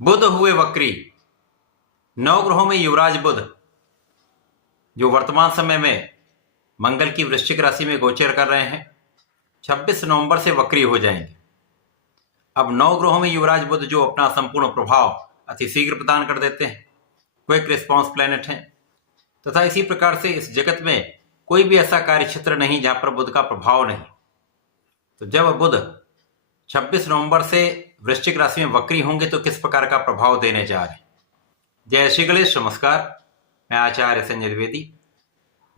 बुध हुए वक्री। नवग्रहों में युवराज बुध जो वर्तमान समय में मंगल की वृश्चिक राशि में गोचर कर रहे हैं 26 नवंबर से वक्री हो जाएंगे। अब नवग्रहों में युवराज बुध जो अपना संपूर्ण प्रभाव अति शीघ्र प्रदान कर देते हैं, क्विक रिस्पॉन्स प्लैनेट हैं, तथा इसी प्रकार से इस जगत में कोई भी ऐसा कार्य क्षेत्र नहीं जहां पर बुध का प्रभाव नहीं। तो जब बुध 26 नवंबर से वृश्चिक राशि में वक्री होंगे तो किस प्रकार का प्रभाव देने जा रहे हैं। जय श्री गणेश, नमस्कार। मैं आचार्य संजय द्विवेदी।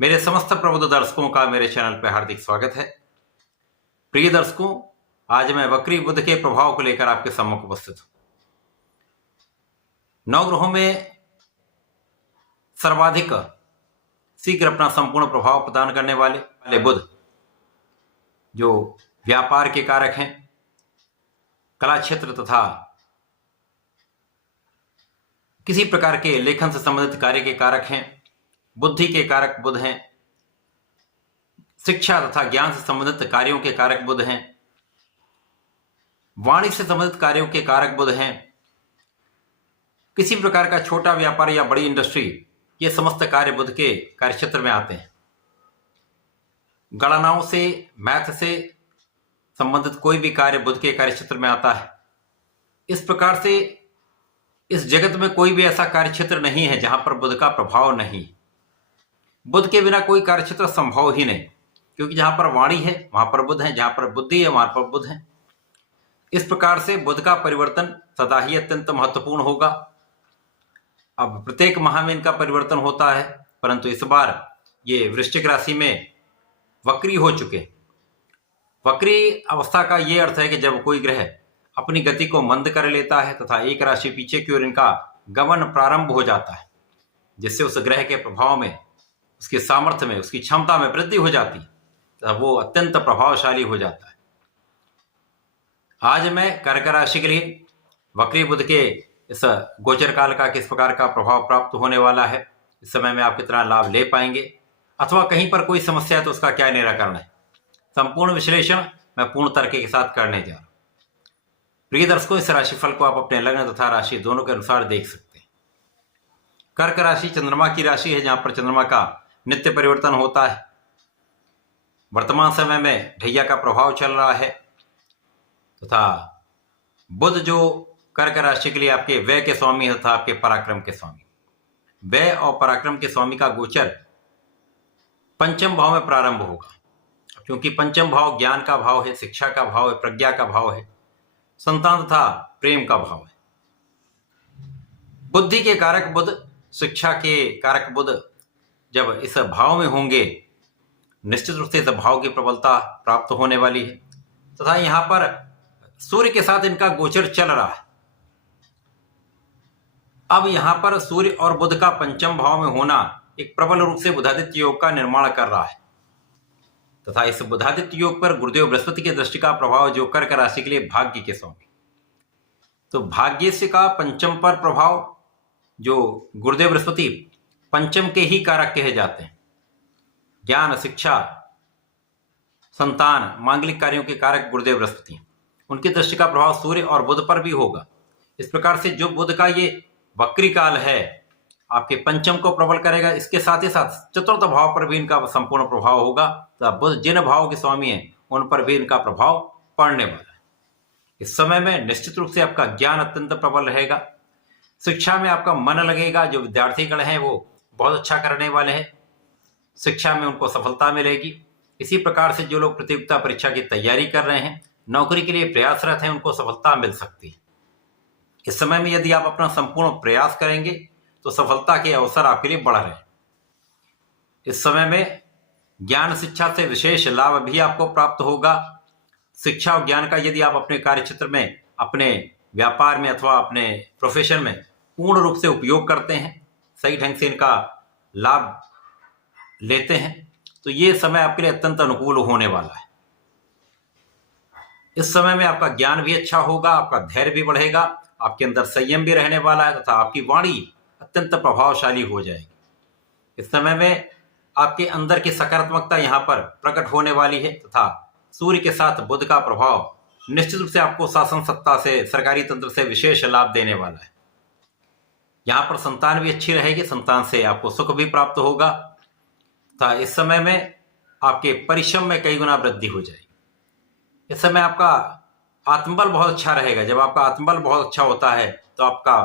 मेरे समस्त प्रबुद्ध दर्शकों का मेरे चैनल पर हार्दिक स्वागत है। प्रिय दर्शकों, आज मैं वक्री बुध के प्रभाव को लेकर आपके सम्मुख उपस्थित हूं। नवग्रहों में सर्वाधिक शीघ्र अपना संपूर्ण प्रभाव प्रदान करने वाले बुध जो व्यापार के कारक हैं, कला क्षेत्र तथा किसी प्रकार के लेखन से संबंधित कार्य के कारक हैं, बुद्धि के कारक बुध हैं, शिक्षा तथा ज्ञान से संबंधित कार्यों के कारक बुध हैं, वाणी से संबंधित कार्यों के कारक बुध हैं, किसी प्रकार का छोटा व्यापार या बड़ी इंडस्ट्री, ये समस्त कार्य बुध के कार्यक्षेत्र में आते हैं। गणनाओं से, मैथ से संबंधित कोई भी कार्य बुध के कार्यक्षेत्र में आता है। इस प्रकार से इस जगत में कोई भी ऐसा कार्यक्षेत्र नहीं है जहां पर बुध का प्रभाव नहीं। बुध के बिना कोई कार्यक्षेत्र संभव ही नहीं, क्योंकि जहां पर वाणी है वहां पर बुध है, जहां पर बुद्धि है वहां पर बुध है। इस प्रकार से बुध का परिवर्तन सदा ही अत्यंत महत्वपूर्ण होगा। अब प्रत्येक माह में इनका परिवर्तन होता है, परंतु इस बार ये वृश्चिक राशि में वक्री हो चुके। वक्री अवस्था का ये अर्थ है कि जब कोई ग्रह अपनी गति को मंद कर लेता है तथा एक राशि पीछे की ओर इनका गमन प्रारंभ हो जाता है, जिससे उस ग्रह के प्रभाव में, उसके सामर्थ्य में, उसकी क्षमता में वृद्धि हो जाती है, तथा वो अत्यंत प्रभावशाली हो जाता है। आज मैं कर्क राशि के लिए वक्री बुध के इस गोचर काल का किस प्रकार का प्रभाव प्राप्त होने वाला है, इस समय में आप कितना लाभ ले पाएंगे, अथवा कहीं पर कोई समस्या है तो उसका क्या निराकरण है, संपूर्ण विश्लेषण मैं पूर्ण तर्क के साथ करने जा रहा हूं। प्रिय दर्शकों, इस राशिफल को आप अपने लग्न तथा राशि दोनों के अनुसार देख सकते हैं। कर्क राशि चंद्रमा की राशि है, जहां पर चंद्रमा का नित्य परिवर्तन होता है। वर्तमान समय में ढैया का प्रभाव चल रहा है तथा बुध जो कर्क राशि के लिए आपके व्यय के स्वामी है तथा आपके पराक्रम के स्वामी, व्यय और पराक्रम के स्वामी का गोचर पंचम भाव में प्रारंभ होगा। क्योंकि पंचम भाव ज्ञान का भाव है, शिक्षा का भाव है, प्रज्ञा का भाव है, संतान तथा प्रेम का भाव है। बुद्धि के कारक बुध, शिक्षा के कारक बुध जब इस भाव में होंगे, निश्चित रूप से इस भाव की प्रबलता प्राप्त होने वाली है। तथा यहां पर सूर्य के साथ इनका गोचर चल रहा है। अब यहां पर सूर्य और बुध का पंचम भाव में होना एक प्रबल रूप से बुधादित्य योग का निर्माण कर रहा है, तथा इस बुधादित्य योग पर गुरुदेव बृहस्पति की दृष्टि का प्रभाव जो कर्क राशि के लिए भाग्य के स्वामी, तो भाग्य का पंचम पर प्रभाव जो गुरुदेव बृहस्पति पंचम के ही कारक कहे जाते हैं। ज्ञान, शिक्षा, संतान, मांगलिक कार्यों के कारक गुरुदेव बृहस्पति, उनकी दृष्टि का प्रभाव सूर्य और बुध पर भी होगा। इस प्रकार से जो बुध का ये वक्री काल है आपके पंचम को प्रबल करेगा, इसके साथ ही साथ चतुर्थ भाव पर भी इनका संपूर्ण प्रभाव होगा। तो बुध जिन भाव के स्वामी हैं उन पर भी इनका प्रभाव पड़ने वाला है। इस समय में निश्चित रूप से आपका ज्ञान अत्यंत प्रबल रहेगा, शिक्षा में आपका मन लगेगा। जो विद्यार्थीगण हैं वो बहुत अच्छा करने वाले हैं, शिक्षा में उनको सफलता मिलेगी। इसी प्रकार से जो लोग प्रतियोगिता परीक्षा की तैयारी कर रहे हैं, नौकरी के लिए प्रयासरत हैं, उनको सफलता मिल सकती है। इस समय में यदि आप अपना संपूर्ण प्रयास करेंगे तो सफलता के अवसर आपके लिए बढ़ रहे हैं। इस समय में ज्ञान शिक्षा से विशेष लाभ भी आपको प्राप्त होगा। शिक्षा और ज्ञान का यदि आप अपने कार्यक्षेत्र में, अपने व्यापार में अथवा अपने प्रोफेशन में पूर्ण रूप से उपयोग करते हैं, सही ढंग से इनका लाभ लेते हैं, तो ये समय आपके लिए अत्यंत अनुकूल होने वाला है। इस समय में आपका ज्ञान भी अच्छा होगा, आपका धैर्य भी बढ़ेगा, आपके अंदर संयम भी रहने वाला है तथा आपकी वाणी अत्यंत प्रभावशाली हो जाएगी। इस समय में आपके अंदर की सकारात्मकता यहाँ पर प्रकट होने वाली है तथा सूर्य के साथ बुध का प्रभाव निश्चित रूप से आपको शासन सत्ता से, सरकारी तंत्र से विशेष लाभ देने वाला है। यहाँ पर संतान भी अच्छी रहेगी, संतान से आपको सुख भी प्राप्त होगा तथा इस समय में आपके परिश्रम में कई गुना वृद्धि हो जाएगी। इस समय आपका आत्मबल बहुत अच्छा रहेगा। जब आपका आत्मबल बहुत अच्छा होता है तो आपका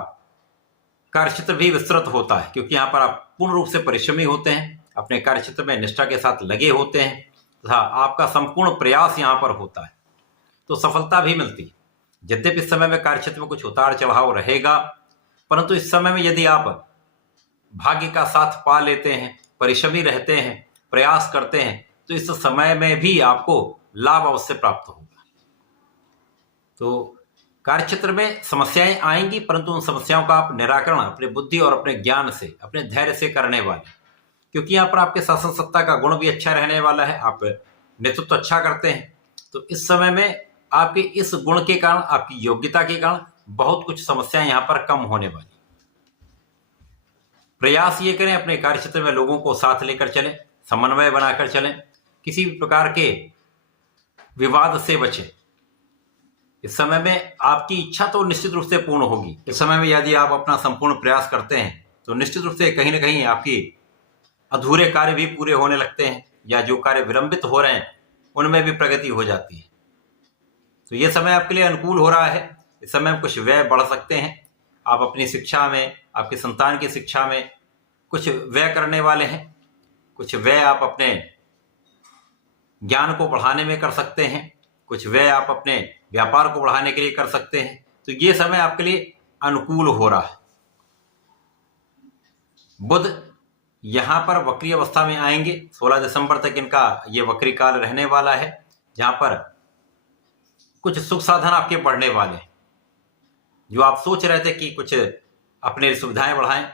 कार्यक्षेत्र भी विस्तृत होता है, क्योंकि यहाँ पर आप पूर्ण रूप से परिश्रमी होते हैं, अपने कार्यक्षेत्र में निष्ठा के साथ लगे होते हैं तथा आपका संपूर्ण प्रयास यहाँ पर होता है, तो सफलता भी मिलती है। यद्यपि इस समय में कार्यक्षेत्र में कुछ उतार चढ़ाव रहेगा, परंतु इस समय में यदि आप भाग्य का साथ पा लेते हैं, परिश्रमी रहते हैं, प्रयास करते हैं, तो इस समय में भी आपको लाभ अवश्य प्राप्त होगा। तो कार्यक्षेत्र में समस्याएं आएंगी, परंतु उन समस्याओं का आप निराकरण अपने बुद्धि और अपने ज्ञान से, अपने धैर्य से करने वाले, क्योंकि यहाँ पर आपके शासन सत्ता का गुण भी अच्छा रहने वाला है, आप नेतृत्व अच्छा करते हैं। तो इस समय में आपके इस गुण के कारण, आपकी योग्यता के कारण बहुत कुछ समस्याएं यहाँ पर कम होने वाली। प्रयास ये करें अपने कार्यक्षेत्र में लोगों को साथ लेकर चलें, समन्वय बनाकर चलें, किसी भी प्रकार के विवाद से बचें। इस समय में आपकी इच्छा तो निश्चित रूप से पूर्ण होगी। इस समय में यदि आप अपना संपूर्ण प्रयास करते हैं तो निश्चित रूप से कहीं ना कहीं आपकी अधूरे कार्य भी पूरे होने लगते हैं, या जो कार्य विलंबित हो रहे हैं उनमें भी प्रगति हो जाती है। तो ये समय आपके लिए अनुकूल हो रहा है। इस समय में कुछ व्यय बढ़ सकते हैं। आप अपनी शिक्षा में, आपके संतान की शिक्षा में कुछ व्यय करने वाले हैं। कुछ व्यय आप अपने ज्ञान को बढ़ाने में कर सकते हैं, कुछ व्यय आप अपने व्यापार को बढ़ाने के लिए कर सकते हैं। तो ये समय आपके लिए अनुकूल हो रहा है। बुध यहाँ पर वक्री अवस्था में आएंगे। 16 दिसंबर तक इनका ये वक्री काल रहने वाला है, जहाँ पर कुछ सुख साधन आपके बढ़ने वाले हैं। जो आप सोच रहे थे कि कुछ अपने सुविधाएं बढ़ाएं,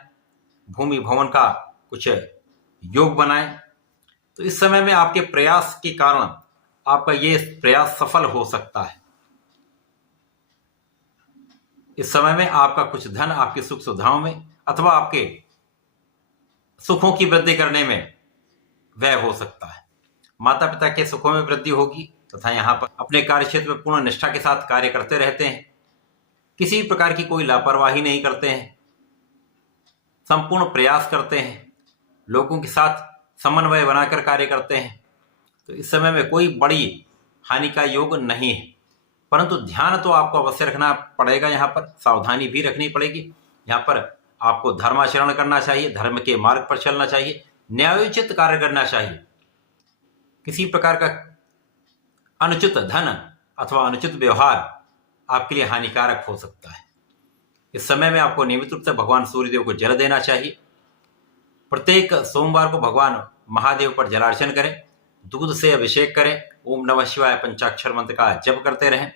भूमि भवन का कुछ योग बनाएं, तो इस समय में आपके प्रयास के कारण आपका ये प्रयास सफल हो सकता है। इस समय में आपका कुछ धन आपकी सुख सुविधाओं में अथवा आपके सुखों की वृद्धि करने में व्यय हो सकता है। माता पिता के सुखों में वृद्धि होगी तथा यहाँ पर अपने कार्य क्षेत्र में पूर्ण निष्ठा के साथ कार्य करते रहते हैं, किसी प्रकार की कोई लापरवाही नहीं करते हैं, संपूर्ण प्रयास करते हैं, लोगों के साथ समन्वय बनाकर कार्य करते हैं। तो इस समय में कोई बड़ी हानि का योग नहीं है, परंतु ध्यान तो आपको अवश्य रखना पड़ेगा। यहाँ पर सावधानी भी रखनी पड़ेगी। यहाँ पर आपको धर्माचरण करना चाहिए, धर्म के मार्ग पर चलना चाहिए, न्यायोचित कार्य करना चाहिए। किसी प्रकार का अनुचित धन अथवा अनुचित व्यवहार आपके लिए हानिकारक हो सकता है। इस समय में आपको नियमित रूप से भगवान सूर्यदेव को जल देना चाहिए। प्रत्येक सोमवार को भगवान महादेव पर जलार्चन करें, दूध से अभिषेक करें, ओम नमः शिवाय पंचाक्षर मंत्र का जप करते रहें।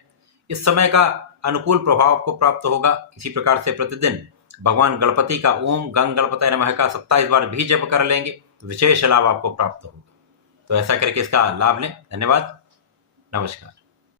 इस समय का अनुकूल प्रभाव आपको प्राप्त होगा। इसी प्रकार से प्रतिदिन भगवान गणपति का ओम गंग गणपतये नमः का 27 बार भी जप कर लेंगे तो विशेष लाभ आपको प्राप्त होगा। तो ऐसा करके इसका लाभ लें। धन्यवाद, नमस्कार।